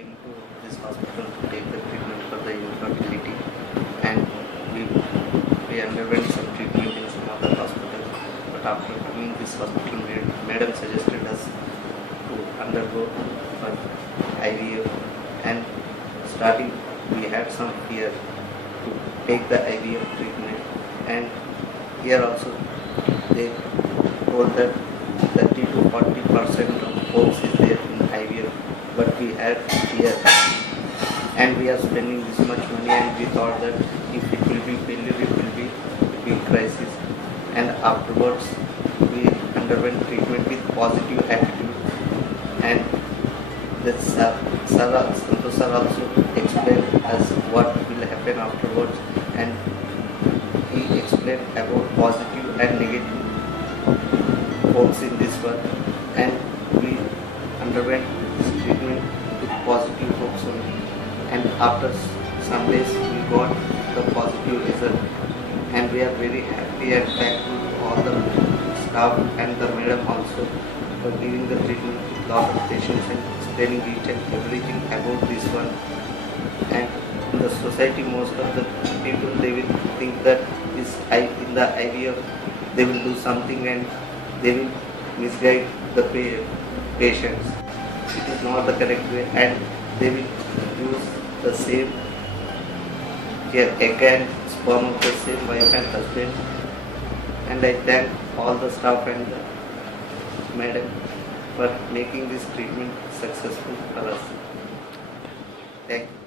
came to this hospital to take the treatment for the infertility, and we, we underwent some treatment in some other hospitals. But after coming this hospital, madam suggested us to undergo for IVF, and starting we had some fear to take the IVF treatment, and here also they told that 30 to 40% of hopes is there in IVF, but we had fear, and we are spending this much money, and we thought that if it will be failure, it will be a big crisis. And afterwards we underwent treatment with positive attitude, and the Santosh sir also explained us what will happen afterwards, and he explained about positive and negative hopes in this one, and we underwent this treatment with positive hopes only. And after some days we got the positive result, and we are very happy and thankful to all the staff and the madam also for giving the treatment with lot of patience and explaining each and everything about this one. And in the society, most of the people, they will think that in the IVF they will do something and they will misguide the patients. It is not the correct way, and they will use the same egg and sperm of the same wife and husband. And I thank all the staff and the madam for making this treatment successful for us. Thank you.